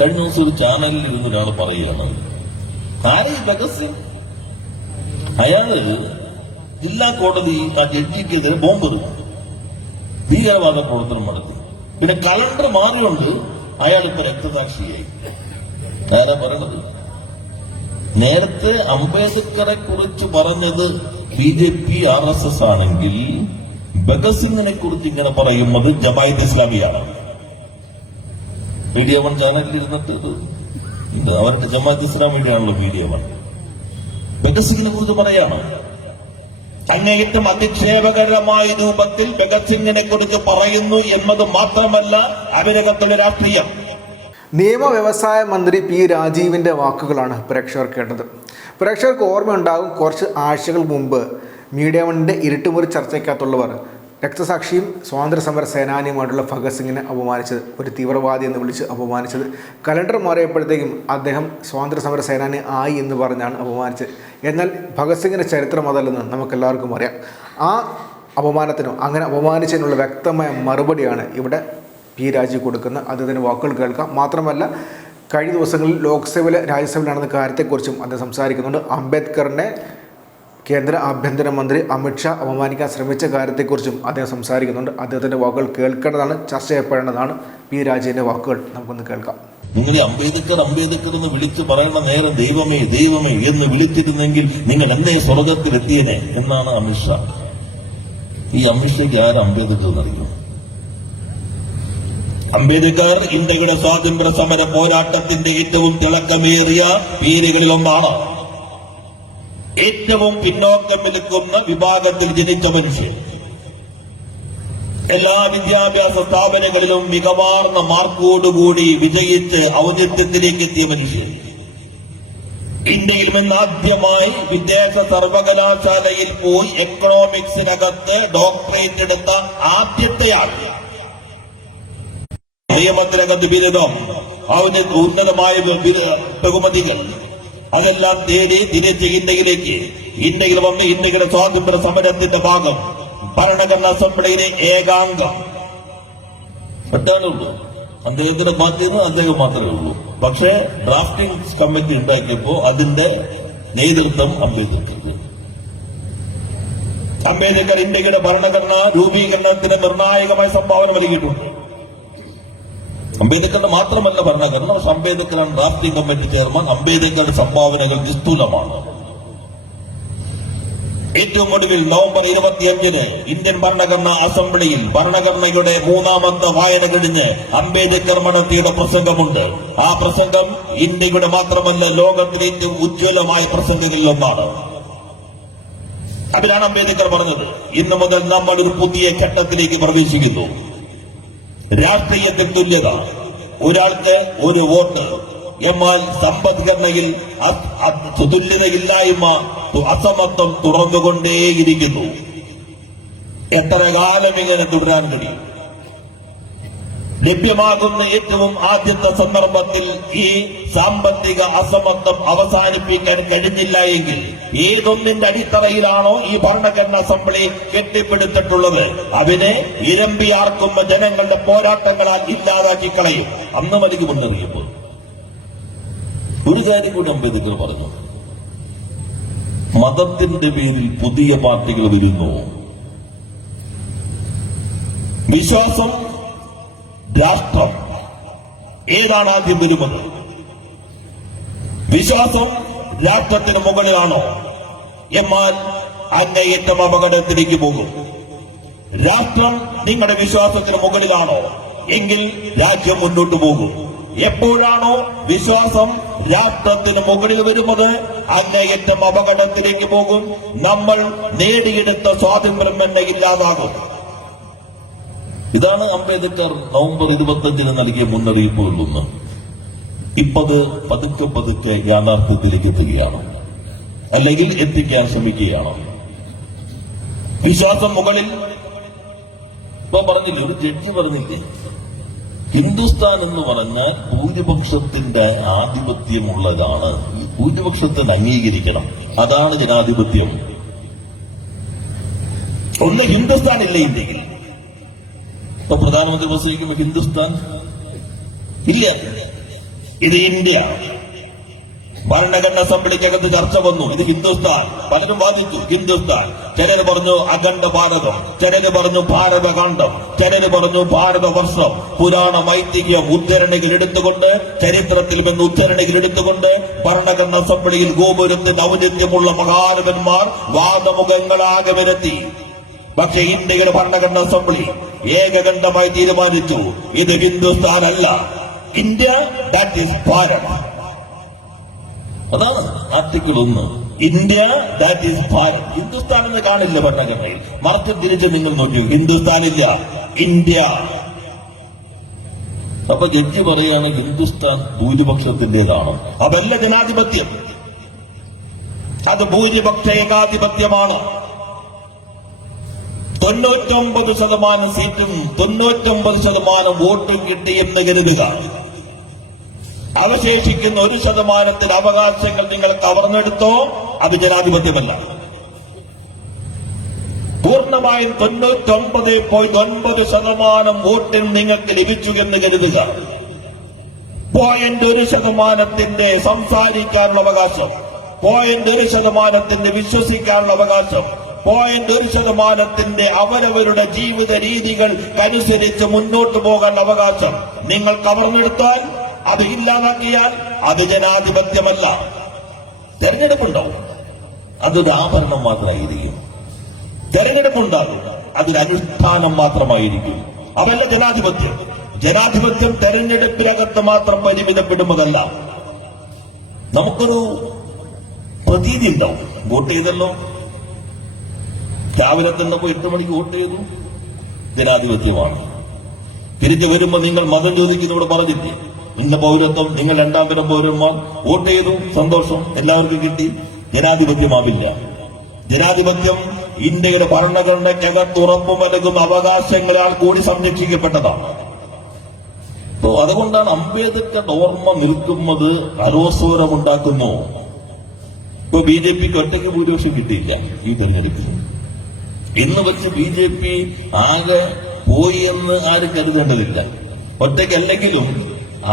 കഴിഞ്ഞ ദിവസം ഒരു ചാനലിൽ ഇരുന്ന് ഒരാൾ പറയുകയാണ്, ആരെ ഭഗത് സിംഗ് അയാള് ജില്ലാ കോടതി ആ ജഡ്ജിക്കെതിരെ ബോംബെറിഞ്ഞു, ഭീകരവാദ പ്രവർത്തനം നടത്തി. പിന്നെ കലണ്ടർ മാറിയുണ്ട് അയാളിപ്പോ രക്തസാക്ഷിയായി. ആരാ പറയണത്? നേരത്തെ അംബേദ്കറെ കുറിച്ച് പറഞ്ഞത് BJP RSS ആണെങ്കിൽ ഭഗത് സിംഗിനെ കുറിച്ച് ഇങ്ങനെ പറയുന്നത് ജമാഅത്ത് ഇസ്ലാമിയാണ്. മീഡിയ വൺ ചാനലിൽ ഇരുന്നിട്ട് അവരുടെ ജമാഅത്ത് ഇസ്ലാം മീഡിയ മീഡിയ വൺ ഭഗത് സിംഗിനെ കുറിച്ച് പറയാണ്. അങ്ങേയറ്റം അധിക്ഷേപകരമായ രൂപത്തിൽ ഭഗത് സിംഗിനെ കുറിച്ച് പറയുന്നു എന്നത് മാത്രമല്ല അവിരകത്തുള്ള രാഷ്ട്രീയം. നിയമ വ്യവസായ മന്ത്രി P. രാജീവിൻ്റെ വാക്കുകളാണ് പ്രേക്ഷകർ കേട്ടത്. പ്രേക്ഷകർക്ക് ഓർമ്മയുണ്ടാകും, കുറച്ച് ആഴ്ചകൾ മുമ്പ് മീഡിയ വണ്ണിൻ്റെ ഇരുട്ടുമുറി ചർച്ചയ്ക്കകത്തുള്ളവർ രക്തസാക്ഷിയും സ്വാതന്ത്ര്യ സമര സേനാനിയുമായിട്ടുള്ള ഭഗത് സിംഗിനെ അപമാനിച്ചത്, ഒരു തീവ്രവാദി എന്ന് വിളിച്ച് അപമാനിച്ചത്. കലണ്ടർ മാറിയപ്പോഴത്തേക്കും അദ്ദേഹം സ്വാതന്ത്ര്യ സമര സേനാനി ആയി എന്ന് പറഞ്ഞാണ് അപമാനിച്ചത്. എന്നാൽ ഭഗത് സിംഗിൻ്റെ ചരിത്രം അതല്ലെന്ന് നമുക്കെല്ലാവർക്കും അറിയാം. ആ അപമാനത്തിനും അങ്ങനെ അപമാനിച്ചതിനുള്ള വ്യക്തമായ മറുപടിയാണ് ഇവിടെ P. രാജീവ് കൊടുക്കുന്ന. അദ്ദേഹത്തിൻ്റെ വാക്കുകൾ കേൾക്കാം. മാത്രമല്ല, കഴിഞ്ഞ ദിവസങ്ങളിൽ ലോക്സഭയിലെ രാജ്യസഭയിൽ നടന്ന കാര്യത്തെക്കുറിച്ചും അദ്ദേഹം സംസാരിക്കുന്നുണ്ട്. അംബേദ്കറിനെ കേന്ദ്ര ആഭ്യന്തരമന്ത്രി അമിത്ഷാ അപമാനിക്കാൻ ശ്രമിച്ച കാര്യത്തെക്കുറിച്ചും അദ്ദേഹം സംസാരിക്കുന്നുണ്ട്. അദ്ദേഹത്തിൻ്റെ വാക്കുകൾ കേൾക്കേണ്ടതാണ്, ചർച്ച ചെയ്യപ്പെടേണ്ടതാണ്. P. രാജീവിൻ്റെ വാക്കുകൾ നമുക്കൊന്ന് കേൾക്കാം. നിങ്ങൾ അംബേദ്കർ അംബേദ്കർ എന്ന് വിളിച്ച് പറയുന്ന നേരം ദൈവമേ ദൈവമേ എന്ന് വിളിച്ചിരുന്നെങ്കിൽ നിങ്ങൾ എന്നെ സ്വർഗത്തിലെത്തിയനെ എന്നാണ് അമിത്ഷാ. ഈ അമിത്ഷയ്ക്ക് ആര് അംബേദ്കർ എന്നറിയും? അംബേദ്കർ ഇന്ത്യയുടെ സ്വാതന്ത്ര്യ സമര പോരാട്ടത്തിന്റെ ഏറ്റവും തിളക്കമേറിയ പേരുകളിലൊന്നാണ്. ഏറ്റവും പിന്നോക്കം നിൽക്കുന്ന വിഭാഗത്തിൽ ജനിച്ച മനുഷ്യൻ, എല്ലാ വിദ്യാഭ്യാസ സ്ഥാപനങ്ങളിലും മികവാർന്ന മാർക്കോടുകൂടി വിജയിച്ച് ഔന്നത്യത്തിലേക്ക് എത്തിയ മനുഷ്യൻ, ഇന്ത്യയിൽ നിന്ന് ആദ്യമായി വിദേശ സർവകലാശാലയിൽ പോയി എക്കണോമിക്സിനകത്ത് ഡോക്ടറേറ്റ് എടുത്ത ആദ്യത്തെയാൾ, നിയമത്തിനകത്ത് ബിരുദം, ഉന്നതമായ ബഹുമതികൾ, അതെല്ലാം തേടി തിരിച്ച് ഇന്ത്യയിൽ വന്ന് ഇന്ത്യയുടെ സ്വാതന്ത്ര്യ സമരത്തിന്റെ ഭാഗം, ഭരണഘടനാ അസംബ്ലിയിലെ ഏകാംഗം പെട്ടാനുള്ളൂ. അദ്ദേഹത്തിന്റെ ബാധ്യത അദ്ദേഹം മാത്രമേ ഉള്ളൂ. പക്ഷേ ഡ്രാഫ്റ്റിംഗ് കമ്മിറ്റി ഉണ്ടാക്കിയപ്പോ അതിന്റെ നേതൃത്വം അംബേദ്കർ ഇന്ത്യയുടെ ഭരണഘടനാ രൂപീകരണത്തിന് നിർണായകമായ സംഭാവന നൽകിയിട്ടുണ്ട്. അംബേദ്കറുടെ മാത്രമല്ല ഭരണഘടന, പക്ഷെ അംബേദ്കറാണ് ഡ്രാഫ്റ്റിംഗ് കമ്മിറ്റി ചെയർമാൻ. അംബേദ്കറുടെ സംഭാവനകൾ നിസ്തുലമാണ്. ഏറ്റവും ഒടുവിൽ നവംബർ 25-ന് ഇന്ത്യൻ ഭരണഘടനാ അസംബ്ലിയിൽ ഭരണഘടനയുടെ 3ാമത്തെ വായന കഴിഞ്ഞ് അംബേദ്കർ നടത്തിയ പ്രസംഗമുണ്ട്. ആ പ്രസംഗം ഇന്ത്യയുടെ മാത്രമല്ല ലോകത്തിലെ ഏറ്റവും ഉജ്ജ്വലമായ പ്രസംഗങ്ങളിലൊന്നാണ്. അതിലാണ് അംബേദ്കർ പറഞ്ഞത്, ഇന്നു മുതൽ നമ്മൾ ഒരു പുതിയ ഘട്ടത്തിലേക്ക് പ്രവേശിക്കുന്നു. രാഷ്ട്രീയത്തിൽ തുല്യത, ഒരാൾക്ക് ഒരു വോട്ട്. എന്നാൽ സമ്പദ്ഘടനയിൽ തുല്യതയില്ലായ്മ, അസമത്വം തുറന്നുകൊണ്ടേയിരിക്കുന്നു. എത്ര കാലം ഇങ്ങനെ തുടരാൻ കഴിയും? ലഭ്യമാകുന്ന ഏറ്റവും ആദ്യത്തെ സന്ദർഭത്തിൽ ഈ സാമ്പത്തിക അസമത്വം അവസാനിപ്പിക്കാൻ കഴിഞ്ഞില്ല എങ്കിൽ ഏതൊന്നിന്റെ അടിത്തറയിലാണോ ഈ ഭരണഘടനാ അസംബ്ലി കെട്ടിപ്പിടുത്തിട്ടുള്ളത് അതിനെ ഇരമ്പിയാർക്കുന്ന ജനങ്ങളുടെ പോരാട്ടങ്ങളാൽ ഇല്ലാതാക്കി കളയും. അന്ന് വലിയ മുന്നറിയിപ്പ്. ഒരു കാര്യം കൂടി അംബേദ്കർ പറഞ്ഞു, മതത്തിന്റെ പേരിൽ പുതിയ പാർട്ടികൾ വരുന്നു. വിശ്വാസം, രാഷ്ട്രം, ഏതാണ് ആദ്യം വരുന്നത്? വിശ്വാസം രാഷ്ട്രത്തിന് മുകളിലാണോ? എന്നാൽ അങ്ങേയറ്റം അപകടത്തിലേക്ക് പോകും. രാഷ്ട്രം നിങ്ങളുടെ വിശ്വാസത്തിന് മുകളിലാണോ എങ്കിൽ രാജ്യം മുന്നോട്ട് പോകും. എപ്പോഴാണോ വിശ്വാസം രാഷ്ട്രത്തിന് മുകളിൽ വരുന്നത് അങ്ങേയറ്റം അപകടത്തിലേക്ക് പോകും. നമ്മൾ നേടിയെടുത്ത സ്വാതന്ത്ര്യം തന്നെ ഇല്ലാതാകും. ഇതാണ് അംബേദ്കർ നവംബർ 25-ന് നൽകിയ മുന്നറിയിപ്പുകളിലൊന്ന്. ഇപ്പത് പതുക്കെ പതുക്കെ യാഥാർത്ഥ്യത്തിലേക്ക് എത്തുകയാണ്, അല്ലെങ്കിൽ എത്തിക്കാൻ ശ്രമിക്കുകയാണ്. വിശ്വാസം മുകളിൽ. ഇപ്പൊ പറഞ്ഞില്ലേ, ഒരു ജഡ്ജി പറഞ്ഞില്ലേ, ഹിന്ദുസ്ഥാൻ എന്ന് പറഞ്ഞാൽ ഭൂരിപക്ഷത്തിന്റെ ആധിപത്യമുള്ളതാണ്. ഭൂരിപക്ഷത്തിന് അംഗീകരിക്കണം, അതാണ് ജനാധിപത്യം. ഒന്ന് ഹിന്ദുസ്ഥാൻ ഇല്ല ഇന്ത്യയിൽ. ഇപ്പൊ പ്രധാനമന്ത്രി പ്രസംഗിക്കുമ്പോൾ ഹിന്ദുസ്ഥാൻ ഇല്ല. ഇത് ഇന്ത്യ. ഭരണഘടന അസംബ്ലിക്കകത്ത് ചർച്ച വന്നു. ഇത് ഹിന്ദുസ്ഥാൻ. പലരും വാദിച്ചു ഹിന്ദുസ്ഥാൻ. ചിലര് പറഞ്ഞു അഖണ്ഡ ഭാരതം, ചിലര് പറഞ്ഞു ഭാരതഖണ്ഡം, ചിലര് പറഞ്ഞു ഭാരതവർഷം. പുരാണ ഐതിഹ്യം ഉദ്ധരണികൾ എടുത്തുകൊണ്ട്, ചരിത്രത്തിൽ നിന്ന് ഉദ്ധരണികൾ എടുത്തുകൊണ്ട് ഭരണഘടന അസംബ്ലിയിൽ ഗോപുരത്തിന് ഔന്നിത്യമുള്ള മഹാരഥന്മാർ വാദമുഖങ്ങളാകെ വരുത്തി. പക്ഷെ ഇന്ത്യയുടെ ഭരണഘടന അസംബ്ലി ഏകകണ്ഠമായി തീരുമാനിച്ചു, ഇത് ഹിന്ദുസ്ഥാൻ അല്ല, ഇന്ത്യ ദാറ്റ് ഈസ് ഭാരത്. അതാണ് article 1. India that is Bharat. Hindustan എന്ന് കാണില്ല ഭരണഘടനയിൽ. മറിച്ച് തിരിച്ച് നിങ്ങൾ നോക്കൂ, ഹിന്ദുസ്ഥാനില്ല, ഇന്ത്യ. അപ്പൊ ജഡ്ജി പറയാണ് ഹിന്ദുസ്ഥാൻ ഭൂരിപക്ഷത്തിന്റേതാണ്. അതല്ല ജനാധിപത്യം, അത് ഭൂരിപക്ഷ ഏകാധിപത്യമാണ്. 99% സീറ്റും 99% വോട്ടും കിട്ടിയെന്ന് കരുതുക. അവശേഷിക്കുന്ന 1% അവകാശങ്ങൾ നിങ്ങൾ കവർന്നെടുത്തോ, അത് ജനാധിപത്യമല്ല. പൂർണ്ണമായും 99.9% വോട്ടിൽ നിങ്ങൾക്ക് ലഭിച്ചു എന്ന് കരുതുക. 0.1% സംസാരിക്കാനുള്ള അവകാശം, 0.1% വിശ്വസിക്കാനുള്ള അവകാശം, 0.1% അവരവരുടെ ജീവിത രീതികൾക്കനുസരിച്ച് മുന്നോട്ട് പോകാനുള്ള അവകാശം നിങ്ങൾ കവർന്നെടുത്താൽ, അത് ഇല്ലാതാക്കിയാൽ അത് ജനാധിപത്യമല്ല. തെരഞ്ഞെടുപ്പുണ്ടാവും, അതൊരു ആഭരണം മാത്രമായിരിക്കും. തെരഞ്ഞെടുപ്പുണ്ടാകും, അതൊരു അനുഷ്ഠാനം മാത്രമായിരിക്കും. അതല്ല ജനാധിപത്യം. ജനാധിപത്യം തെരഞ്ഞെടുപ്പിനകത്ത് മാത്രം പരിമിതപ്പെടുന്നതല്ല. നമുക്കൊരു പ്രതീതി ഉണ്ടാവും. വോട്ട് ചെയ്തല്ലോ, രാവിലെ തന്നെ പോയി 8 മണിക്ക് വോട്ട് ചെയ്തു, ജനാധിപത്യമാണ്. തിരിച്ചു വരുമ്പോ നിങ്ങൾ മതം ചോദിക്കുന്നവിടെ പറഞ്ഞില്ലേ, ഇന്ന പൗരത്വം, നിങ്ങൾ 2ാം തരം പൗരന്മാർ വോട്ട് ചെയ്തു, സന്തോഷം, എല്ലാവർക്കും കിട്ടി. ജനാധിപത്യമാവില്ല. ജനാധിപത്യം ഇന്ത്യയുടെ ഭരണഘടനയ്ക്കകത്ത് ഉറപ്പു നൽകുന്ന അവകാശങ്ങളാൽ കൂടി സംരക്ഷിക്കപ്പെട്ടതാണ്. അപ്പോ അതുകൊണ്ടാണ് അംബേദ്കറുടെ ഓർമ്മ നിൽക്കുന്നത് അരോസ്വരമുണ്ടാക്കുന്നു. ഇപ്പൊ BJPക്ക് ഒറ്റയ്ക്ക് ഭൂരിപക്ഷം കിട്ടിയില്ല ഈ തെരഞ്ഞെടുപ്പിൽ. ഇന്ന് വെച്ച് BJP ആകെ പോയി എന്ന് ആരും കരുതേണ്ടതില്ല. ഒറ്റയ്ക്കല്ലെങ്കിലും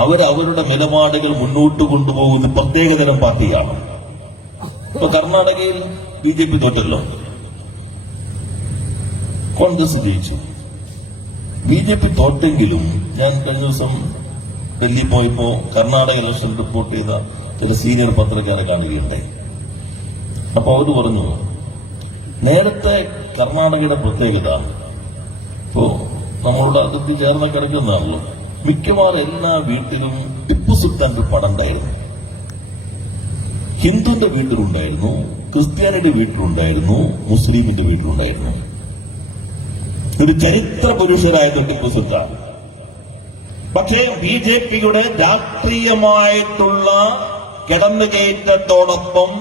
അവരവരുടെ നിലപാടുകൾ മുന്നോട്ട് കൊണ്ടുപോകുന്ന പ്രത്യേകതരം പാർട്ടിയാണ്. ഇപ്പൊ കർണാടകയിൽ BJP തോറ്റല്ലോ, കോൺഗ്രസ് ജയിച്ചു. BJP തോറ്റെങ്കിലും ഞാൻ കഴിഞ്ഞ ദിവസം ഡൽഹി പോയപ്പോ കർണാടക ഇലക്ഷൻ റിപ്പോർട്ട് ചെയ്ത ചില സീനിയർ പത്രക്കാരെ കാണുകയുണ്ടായി. അപ്പൊ അവര് പറഞ്ഞു, നേരത്തെ കർണാടകയുടെ പ്രത്യേകത, ഇപ്പോ നമ്മളുടെ അതിർത്തി ചേർന്ന് കിടക്കുന്നതാണല്ലോ, മിക്കവാറും എല്ലാ വീട്ടിലും ടിപ്പു സുൽത്താന്റെ പടം ഉണ്ടായിരുന്നു. ഹിന്ദുവിന്റെ വീട്ടിലുണ്ടായിരുന്നു, ക്രിസ്ത്യാനിയുടെ വീട്ടിലുണ്ടായിരുന്നു, മുസ്ലിമിന്റെ വീട്ടിലുണ്ടായിരുന്നു. ഒരു ചരിത്ര പുരുഷനായിരുന്നു ടിപ്പു സുൽത്താൻ. പക്ഷേ BJPയുടെ രാഷ്ട്രീയമായിട്ടുള്ള കിടന്നുകയറ്റത്തോടൊപ്പം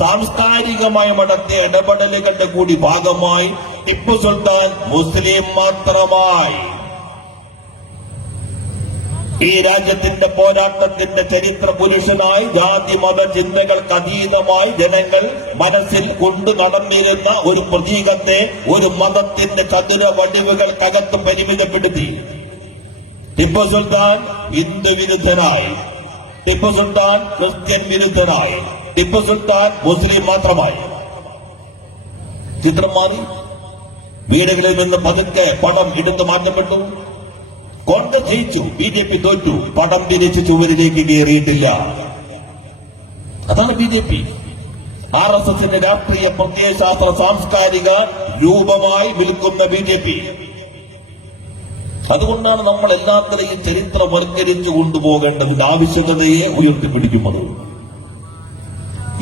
സാംസ്കാരികമായ നടത്തിയ ഇടപെടലുകളുടെ കൂടി ഭാഗമായി ടിപ്പു സുൽത്താൻ മുസ്ലിം മാത്രമായി. ഈ രാജ്യത്തിന്റെ പോരാട്ടത്തിന്റെ ചരിത്ര പുരുഷനായി ജാതി മത ചിന്തകൾക്ക് അതീതമായി ജനങ്ങൾ മനസ്സിൽ കൊണ്ടു നടന്നിരുന്ന ഒരു പ്രതീകത്തെ ഒരു മതത്തിന്റെ ചതുര വടിവുകൾക്കകത്ത് പരിമിതപ്പെടുത്തി. ടിപ്പു സുൽത്താൻ ഹിന്ദു വിരുദ്ധനായി, ടിപ്പു സുൽത്താൻ ക്രിസ്ത്യൻ വിരുദ്ധനായി, ടിപ്പു സുൽത്താൻ മുസ്ലിം മാത്രമായി. ചിത്രം മാറി. വീടുകളിൽ നിന്ന് പതുക്കെ പടം എടുത്തു മാറ്റപ്പെട്ടു. കോൺഗ്രസ് ജയിച്ചു, BJP തോറ്റു. പടം തിരിച്ച് ചുവരിലേക്ക് കയറിയിട്ടില്ല. അതാണ് BJP. RSSന്റെ രാഷ്ട്രീയ പ്രത്യയശാസ്ത്ര സാംസ്കാരിക രൂപമായി വിൽക്കുന്ന BJP. അതുകൊണ്ടാണ് നമ്മൾ എല്ലാത്തിനെയും ചരിത്രവൽക്കരിച്ചു കൊണ്ടുപോകേണ്ടതിന്റെ ആവശ്യകതയെ ഉയർത്തിപ്പിടിക്കുന്നത്.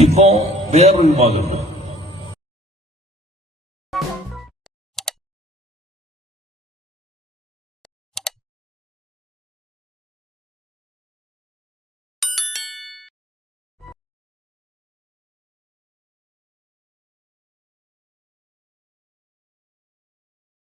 ഇപ്പോ വേറൊരു വിഭാഗമുണ്ട്,